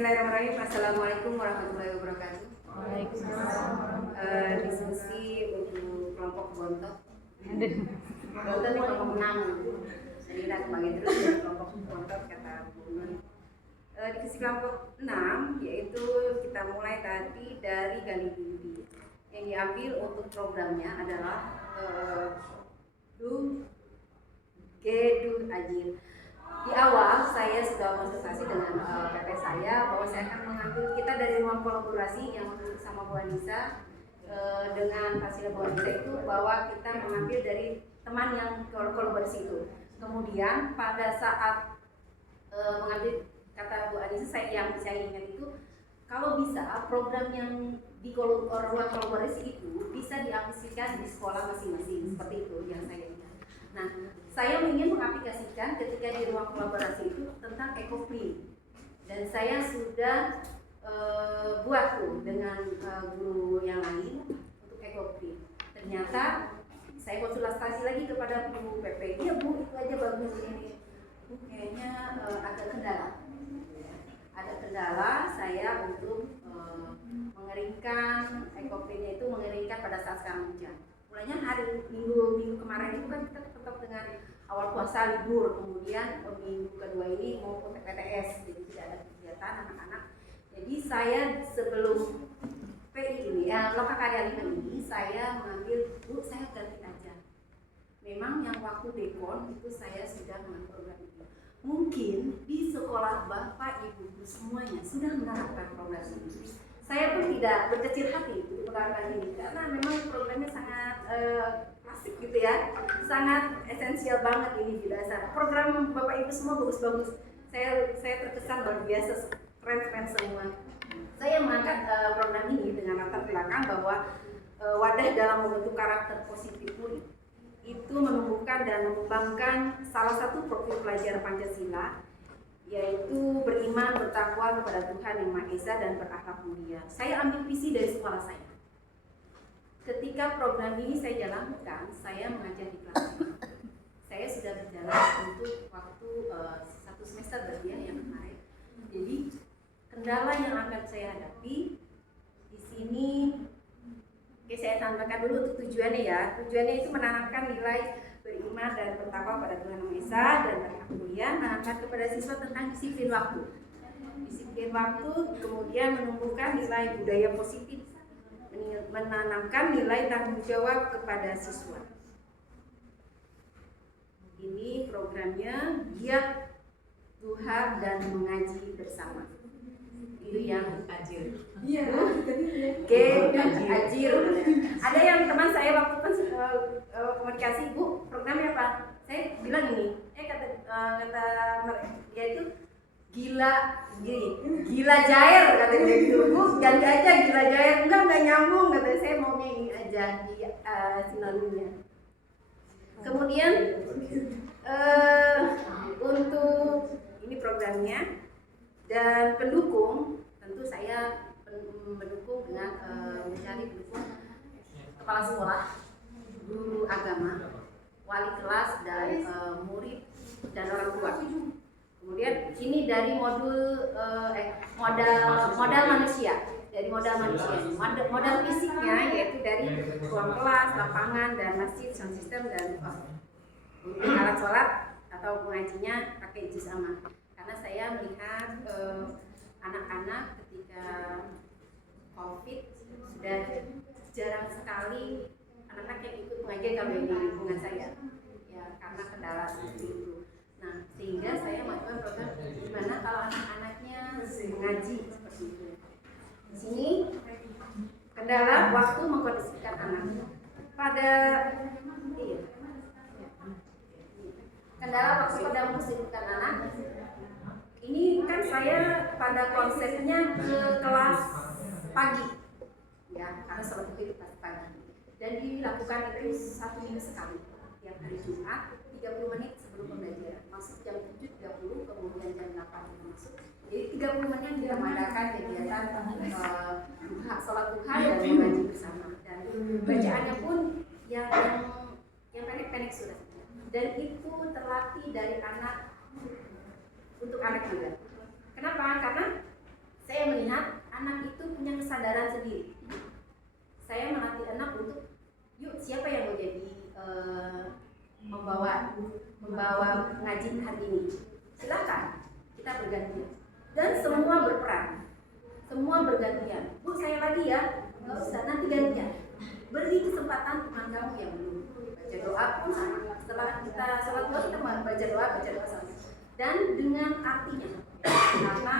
Bismillahirrahmanirrahim. Assalamualaikum warahmatullahi wabarakatuh. Waalaikumsalam. Diskusi untuk kelompok Bontok. Bontok ini kelompok 6. Jadi kita sebagai terus kelompok Bontok kata Bu Nur. Diskusi kelompok 6 yaitu kita mulai tadi dari gali bumi. Yang diambil untuk programnya adalah Du Ajil. Di awal saya sudah konsultasi dengan PT saya bahwa saya akan mengambil kita dari ruang kolaborasi yang bersama Bu Anissa dengan hasil Bu Anissa itu bahwa kita mengambil dari teman yang kolaborasi itu. Kemudian pada saat mengambil kata Bu Anissa yang saya ingat itu kalau bisa program yang di ruang kolaborasi itu bisa diaplikasikan di sekolah masing-masing seperti itu yang saya ingat. Nah, saya ingin mengaplikasikan ketika di ruang kolaborasi itu tentang EcoFree dan saya sudah buat tuh dengan guru yang lain untuk EcoFree. Ternyata saya konsultasi lagi kepada Bu PP, ya Bu itu aja bagus ini. Bu kayaknya ada kendala saya untuk mengeringkan EcoFree-nya itu mengeringkan pada saat sekarang hujan. Mulanya hari minggu kemarin itu kan kita tetap dengan awal puasa libur, kemudian minggu kedua ini mau PTS, jadi tidak ada kegiatan anak-anak. Jadi saya sebelum PI ini, Loka Karya 5 ini saya mengambil, Bu saya ganti aja. Memang yang waktu dekon itu saya sudah mengambil program itu. Mungkin di sekolah Bapak Ibu semuanya sudah menerapkan program ini. Saya pun tidak berkecil hati untuk menerapkan ini karena memang programnya sangat klasik gitu ya, sangat esensial banget ini di dasar. Program Bapak Ibu semua bagus-bagus. Saya terkesan luar biasa, keren semua. Saya mengangkat program ini dengan latar belakang bahwa wadah dalam membentuk karakter positif murid itu menumbuhkan dan mengembangkan salah satu profil pelajar Pancasila, yaitu beriman, bertakwa kepada Tuhan Yang Maha Esa dan berakhlak mulia. Saya ambil visi dari sekolah saya. Ketika program ini saya jalankan, saya mengajar di kelas. Saya sudah berjalan untuk waktu 1 semester berarti yang kemarin. Jadi kendala yang akan saya hadapi di sini, oke saya tambahkan dulu untuk tujuannya ya. Tujuannya itu menanamkan nilai beriman dan bertakwa pada Tuhan Yang Maha Esa dan berakhlak mulia, menanamkan kepada siswa tentang disiplin waktu. Disiplin waktu, kemudian menumbuhkan nilai budaya positif, menanamkan nilai tanggung jawab kepada siswa. Ini programnya giat duha dan mengaji bersama. Itu yang ajir. Iya. Ajir. Ada yang teman saya waktu kan komunikasi, Bu, programnya apa? Saya bilang ini. Kata dia itu gila jair kata dia gitu. Bu, ganti aja gila jair. Enggak nyambung kata saya, maunya ini aja di sinonimnya. Kemudian untuk ini programnya dan pendukung, tentu saya mendukung dengan mencari pendukung kepala sekolah, guru agama, wali kelas dan murid dan orang tua. Kemudian ini dari modul modal manusia, modal fisiknya yaitu dari ruang kelas, lapangan dan masjid, sound system dan untuk alat sholat atau mengajinya pakai juz amma. Karena saya melihat anak-anak ketika COVID sudah jarang sekali anak-anak yang ikut mengaji kalau di lingkungan saya, ya karena kendala seperti itu. Nah, sehingga saya melakukan program gimana kalau anak-anaknya mengaji seperti itu. Di sini kendala waktu mengkondisikan anak. Kendala waktu pada mengkondisikan anak. Ini kan saya pada konsepnya ke kelas pagi, ya karena seperti itu kelas pagi. Dan dilakukan itu 1 minggu sekali, tiap hari Jumat 30 menit sebelum pembelajaran. Masuk jam 7.30, kemudian jam 8 masuk. Jadi 30 menit kita mengadakan kegiatan sholat duha dan mengaji bersama. Dan bacaannya pun yang pendek-pendek sudah. Dan itu terlatih dari anak untuk anak juga. Kenapa? Karena semua bergantian. Bu, saya lagi ya. Nggak usah, nanti gantian. Beri kesempatan teman kamu yang belum baca doa pun sama. Setelah kita sholat doa kita baca doa sama. Dan dengan artinya, karena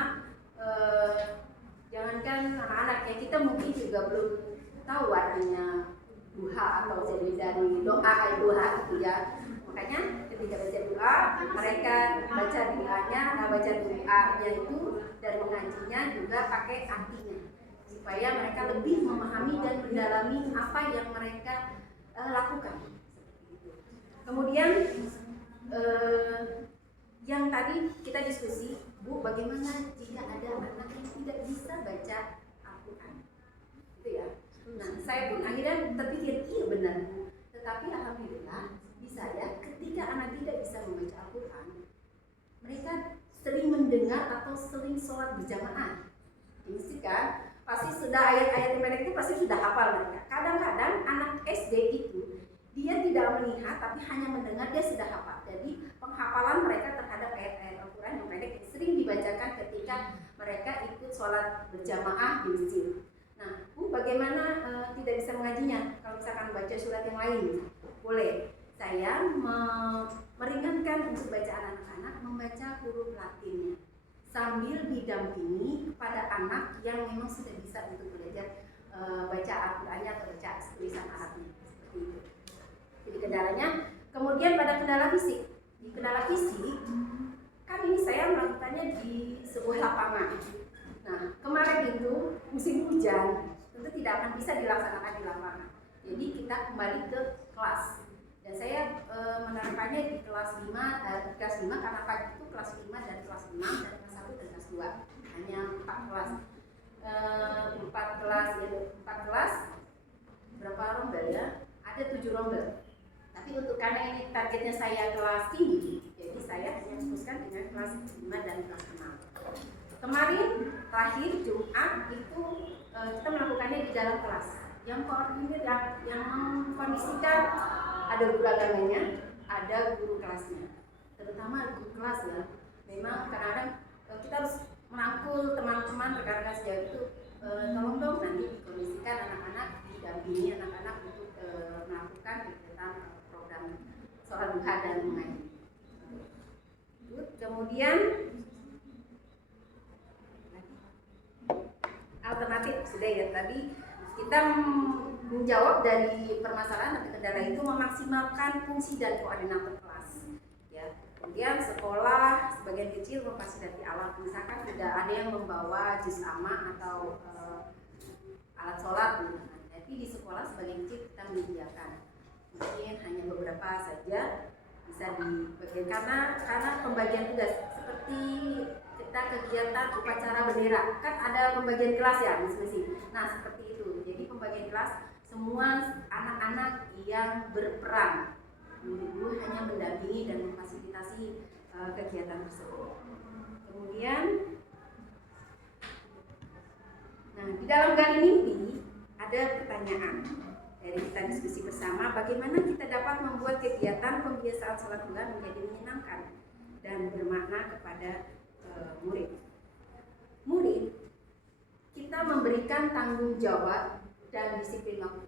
jangankan anak-anak ya, kita mungkin juga belum tahu artinya duha atau jadi dari doa itu ya. Makanya ketika baca doa, mereka baca doanya itu dan mengajinya juga pakai artinya supaya mereka lebih memahami dan mendalami apa yang mereka lakukan. Kemudian yang tadi kita diskusi, Bu, bagaimana jika ada anak yang tidak bisa baca Al-Quran, gitu ya. Nah, saya pun akhirnya terpikir, iya benar, tetapi alhamdulillah bisa ya, ketika anak tidak bisa membaca Al-Quran, mereka sering mendengar atau sering sholat berjamaah. Ini kan pasti sudah ayat-ayat pendek itu pasti sudah hafal mereka. Kadang-kadang anak SD itu dia tidak melihat tapi hanya mendengar, dia sudah hafal. Jadi penghafalan mereka terhadap ayat-ayat Al-Quran yang pendek sering dibacakan ketika mereka ikut sholat berjamaah di masjid. Nah, Bu, bagaimana tidak bisa mengajinya? Kalau misalkan baca surat yang lain, boleh. Saya meringankan untuk bacaan anak-anak membaca huruf Latinnya sambil didampingi kepada anak yang memang sudah bisa untuk belajar baca Al-Qurannya atau baca tulisan Arabnya, seperti itu. Jadi kendalanya, kemudian pada kendala fisik. Di kendala fisik, kan ini saya melakukannya di sebuah lapangan. Nah, kemarin itu musim hujan, tentu tidak akan bisa dilaksanakan di lapangan. Jadi kita kembali ke kelas. Dan saya menerapkannya di kelas 5 karena pagi itu kelas 5 dan kelas 6 dan kelas 1 dan kelas 2. Hanya 4 kelas. 4 kelas berapa rombel ya? Ada 7 rombel. Tapi untuk karena ini targetnya saya kelas tinggi, jadi saya hanya fokuskan dengan kelas 5 dan kelas 6. Kemarin terakhir Jumat itu kita melakukannya di dalam kelas. Yang koordinir yang mengkondisikan ada guru agamanya, ada guru kelasnya. Terutama guru kelas ya. Memang kadang-kadang kita harus merangkul teman-teman rekan-rekan sejauh itu. Tolong dong nanti dikondisikan anak-anak, didampingi anak-anak untuk melakukan kegiatan program sholat duha dan mengaji. Kemudian alternatif sudah ya, tadi kita menjawab dari permasalahan atau kendala itu memaksimalkan fungsi dan koordinator kelas ya. Kemudian sekolah sebagian kecil memfasilitasi alat, misalkan tidak ada yang membawa juz amma atau alat sholat gitu. Jadi di sekolah sebagian kecil kita menyediakan, mungkin hanya beberapa saja bisa dibagikan karena pembagian tugas seperti kita kegiatan upacara bendera kan ada pembagian kelas ya masing-masing. Nah seperti itu, jadi pembagian kelas semua anak-anak yang berperan, guru hanya mendampingi dan memfasilitasi kegiatan tersebut. Kemudian, nah di dalam gali mimpi ada pertanyaan dari kita diskusi bersama, bagaimana kita dapat membuat kegiatan pembiasaan sholat duha menjadi menyenangkan dan bermakna kepada murid. Kita memberikan tanggung jawab dan disiplin waktu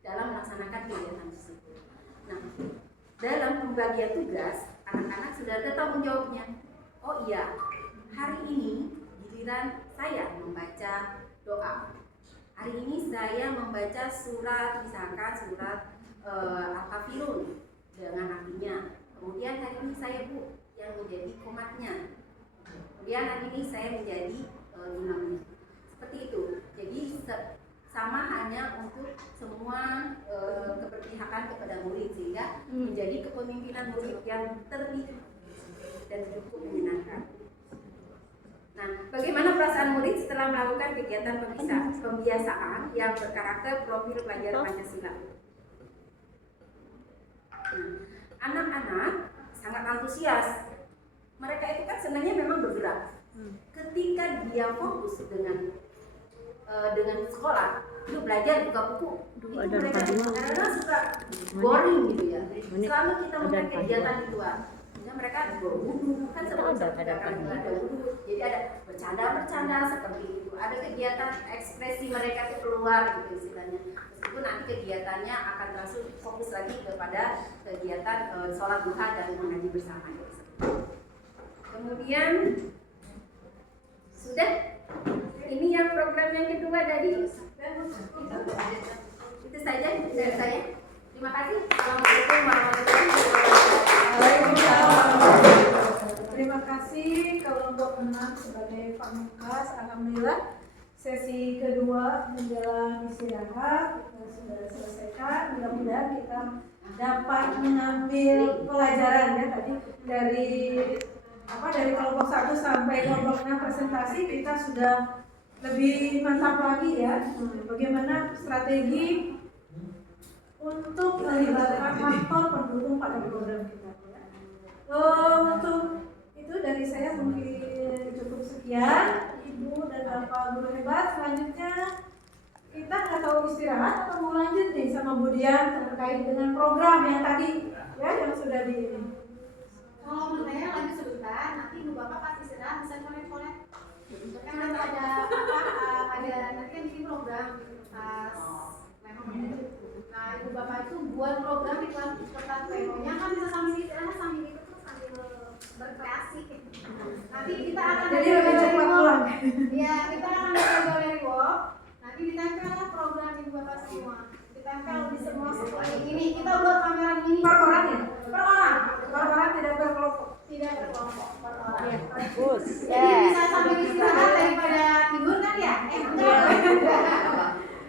dalam melaksanakan kegiatan tersebut. Nah, dalam pembagian tugas, anak-anak sudah ada tanggung jawabnya. Oh iya, hari ini giliran saya membaca doa. Hari ini saya membaca surat, misalkan surat Al-Kafirun dengan artinya. Kemudian hari ini saya Bu yang menjadi komatnya. Kemudian hari ini saya menjadi imamnya. Seperti itu. Jadi sama hanya untuk semua keberpihakan kepada murid sehingga menjadi kepemimpinan murid yang terdidik dan cukup menyenangkan. Nah, bagaimana perasaan murid setelah melakukan kegiatan pembiasaan yang berkarakter profil pelajar Pancasila? Nah, anak-anak sangat antusias. Mereka itu kan senangnya memang bergerak. Ketika dia fokus dengan sekolah, itu belajar buka buku, itu mereka kadang-kadang suka boring gitu ya. Selalu kita melakukan kegiatan di luar. Maksudnya mereka wudhu kan ada wudhu, jadi ada bercanda seperti itu, ada kegiatan ekspresi mereka itu keluar gitu istilahnya. Meskipun nanti kegiatannya akan langsung fokus lagi kepada kegiatan sholat duha dan mengaji bersama gitu. Kemudian sudah, ini yang program yang kedua tadi. Itu saja dari saya. Terima kasih. Assalamualaikum warahmatullahi wabarakatuh. Terima kasih kelompok 6 sebagai pamungkas. Alhamdulillah sesi kedua menjelang istirahat kita sudah selesaikan. Mudah-mudahan kita dapat mengambil pelajaran ya tadi dari kelompok 1 sampai kelompok 6 presentasi kita sudah lebih mantap lagi ya bagaimana strategi untuk melibatkan faktor pendukung pada program kita. Untuk itu dari saya mungkin cukup sekian, Ibu dan Bapak guru hebat. Selanjutnya kita nggak tahu istirahat atau mau lanjut nih sama Bu Dian terkait dengan program yang tadi ya yang sudah di ini. Kalau menurut saya lanjut sebentar, nanti Ibu Bapak pas istirahat bisa kolek-kolek. Kan nanti ada nanti kan bikin program pas memang. Nah Ibu Bapak itu buat program di kertas pemonya kan bisa sambil istirahat sambil itu terus sambil berkreasi. Nanti kita akan Jadi lebih cepat pulang. Ya kita akan ada gallery walk. Nanti ditempelkan program Ibu Bapak semua. Ditempel di semua seperti ini. Kita buat pameran ini Per orang ya? Per orang. Per orang tidak berkelompok. Tidak berkelompok, per orang. Ya, Bagus. Jadi bisa sambil istirahat daripada tidur kan ya?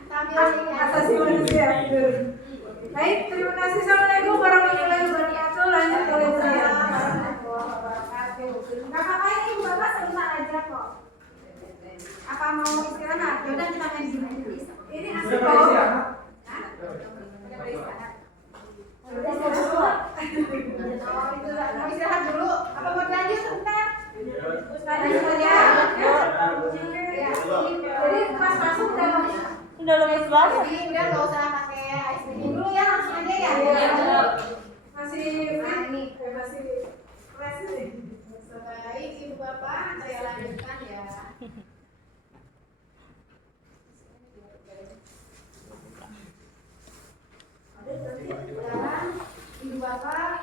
Sambil ini ya. Asasi manusia. Baik, terima kasih. Assalamualaikum warahmatullahi wabarakatuh. Lanjut oleh saya. Gak apa-apa ini Ibu Bapak sebentar aja kok. Apa mau istirahat? Yaudah kita main sini. Ini Hah? asik Udah beristirahat. Mau istirahat dulu. Apa mau lanjut sebentar? Lanjut saja. Ya. Jadi pas masuk udah Udah lemes banget. Jadi udah nggak usah pakai ice cream dulu ya, langsung aja ya. masih masih fresh nih. Baik, Ibu Bapak, saya lanjutkan ya. Sekarang Ibu Bapak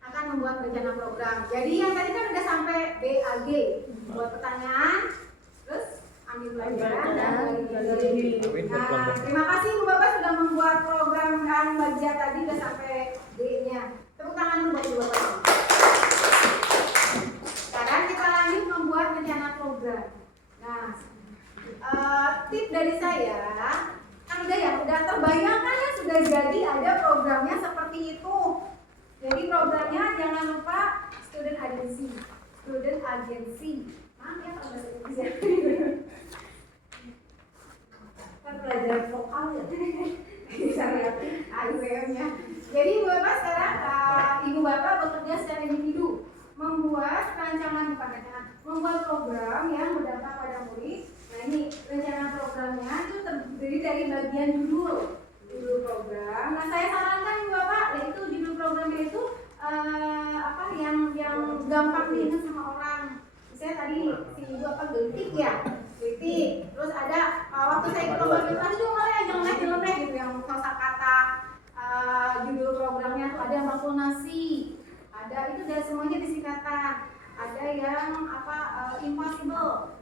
akan membuat rencana program. Jadi yang tadi kan udah sampai BAG, buat pertanyaan, terus ambil pelajaran dan bagi. Nah, terima kasih Ibu Bapak sudah membuat program kan bagian tadi udah sampai D-nya. Tepuk tangan dulu buat Ibu Bapak. Sekarang kita lanjut membuat rencana program. Nah, tip dari saya kan udah terbayangkan ya sudah jadi ada programnya seperti itu. Jadi programnya jangan lupa student agency. Maaf ya kalau bahasa Indonesia. Kan belajar vokal ya. Bisa lihat IWM-nya. Jadi Ibu Bapak sekarang Ibu Bapak bekerja secara individu, membuat membuat program yang berdampak pada murid. Nah ini rencana programnya itu terdiri dari bagian judul program. Nah saya sarankan Ibu Bapak, yaitu judul programnya itu yang gampang diingat sama orang. Misalnya tadi si Ibu gelitik ya, gelitik. Terus ada waktu saya ikut lomba tadi juga jangan nyeleneh gitu yang kosakata judul programnya tuh ada yang bakul nasi, ada itu dari semuanya disingkatan. Ada yang impossible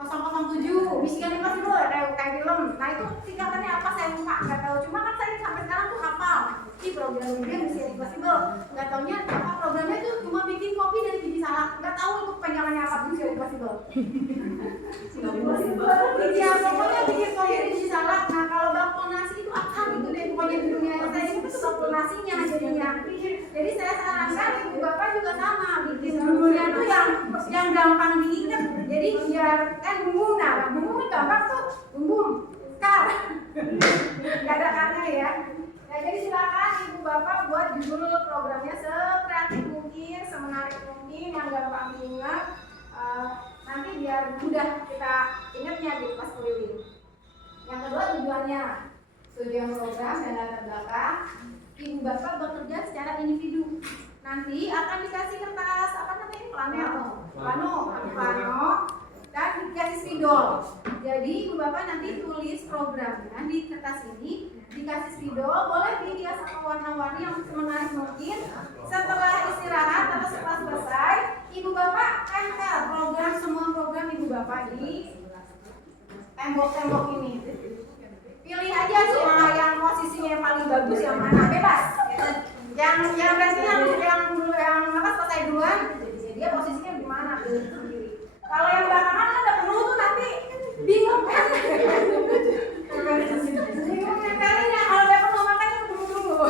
007 Michigan Impossible kayak film. Nah itu singkatannya apa saya lupa, nggak tahu. Cuma kan saya sampai sekarang tuh hafal program ini Michigan Impossible. Nggak taunya apa programnya tuh cuma bikin kopi dan biji salad. Nggak tahu itu kepanjangannya apa Michigan Impossible. Ya pokoknya bikin kopi dan biji salad. Nah kalau bakul nasi itu apa gitu deh pokoknya di dunia saya itu bakul nasinya jadinya. Jadi saya sarankan Ibu Bapak juga sama bikin judulnya tuh yang gampang diingat. Jadi biar bumbu kan gampang tuh bumbu kar nggak ada karnya ya. Nah jadi silakan Ibu Bapak buat judul programnya sekreatif mungkin, semenarik mungkin, yang gampang diingat. Nanti biar mudah kita ingatnya di pas keliling. Yang kedua tujuan program dan latar belakang. ibu bapak bekerja secara individu. Nanti akan dikasih kertas apa namanya, plano, dan dikasih spidol. Jadi ibu bapak nanti tulis programnya di kertas ini, dikasih spidol, boleh dihias atau warna-warni yang menarik mungkin. Setelah istirahat atau setelah selesai, ibu bapak tempel semua program ibu bapak di tembok-tembok ini. Pilih aja yang posisinya yang paling bagus yang mana, bebas. Yang berarti yang selesai duluan, jadi dia posisinya di mana, pilih sendiri. Kalau yang belakangan kan udah penuh tuh nanti bingung kan. Bingung nempelnya kalau udah penuh, makanya tunggu.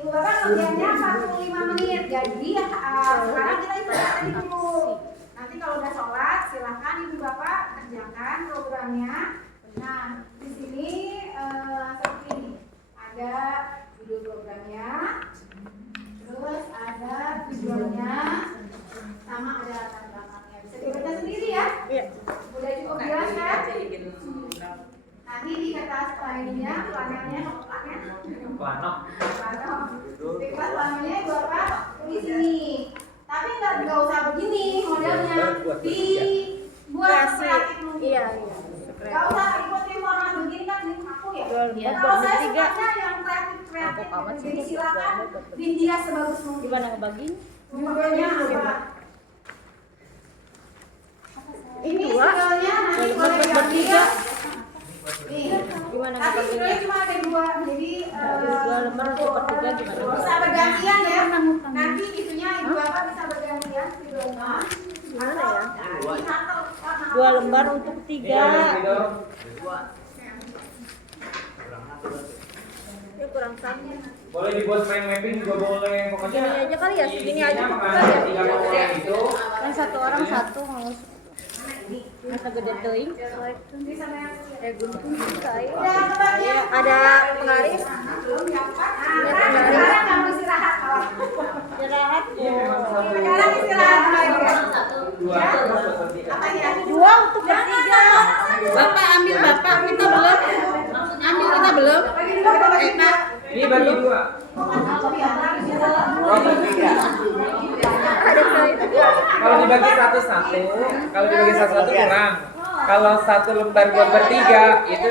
Ibu bapak kerjanya 45 menit, jadi sekarang kita istirahat tadi dulu. Nanti kalau udah sholat, silahkan ibu bapak kerjakan programnya. Nah, di sini seperti ini. Ada video programnya, terus ada videonya, sama ada latar belakangnya. Bisa dibaca sendiri ya? Iya. Udah cukup jelas kan? Nanti di kertas lainnya, panelnya, plano. Di kertas planonya ibu bapak tulis sini. Tapi nggak usah begini modelnya, dibuat kreatif mungkin. Iya. Nggak usah ikutin format begini kan di aku ya. Iya. Kalau saya sukanya yang kreatif, jadi silakan dihias sebagus mungkin. Gimana ngebagiin? Modelnya apa? Ini Dua. spidolnya nanti Kalau boleh bertiga. diambil. Nih. Gimana Tapi ngebagiinnya? spidolnya cuma ada dua, jadi 2 lembar untuk bertiga gimana? bisa bergantian ya. Nanti itunya ibu bapak bisa bergantian spidolnya. Gimana ya? Atau 2 lembar untuk 3. Ya kurang sama. Boleh dibuat mind mapping juga boleh. Pokoknya Gini aja kali ya, segini aja isinya cukup makan kan ya? 3 komponen itu. Yang satu orang satu nggak usah. Masa gede teuing. Ya gunting saya. udah kebagian. Ada penggaris. Sekarang kamu istirahat kalau. Istirahat. Sekarang istirahat lagi. Dua. Apa ya? 2 untuk bertiga. Bapak ambil bapak, kita belum. Ambil kita belum. Bagi dua, bagi dua. Ini bagi 2. Kalau dibagi satu-satu, kurang. Kalau 1 lembar buat bertiga itu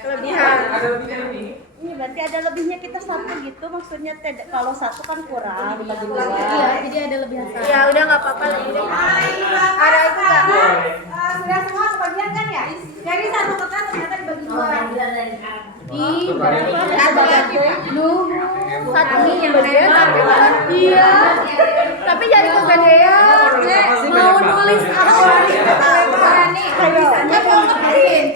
Kelebihan. ada lebihnya ini. Ini berarti ada lebihnya kita satu gitu maksudnya kalau satu kan kurang dibagi 2. Iya, jadi ada lebihan satu. Ya udah nggak apa-apa lebih deh. Ada itu nggak? Sudah semua kebagian kan ya? Jadi satu kertas ternyata dibagi dua. Satu lagi. Satu nih yang bagian tapi iya. Tapi jadi kegedean. Mau nulis apa nih? Nih. Bisanya mau ngeprint.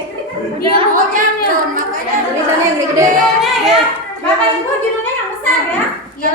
Dia mau jangan makanya tulisannya yang gede. Judulnya ya. Bapak Ibu judulnya yang besar ya. Iya.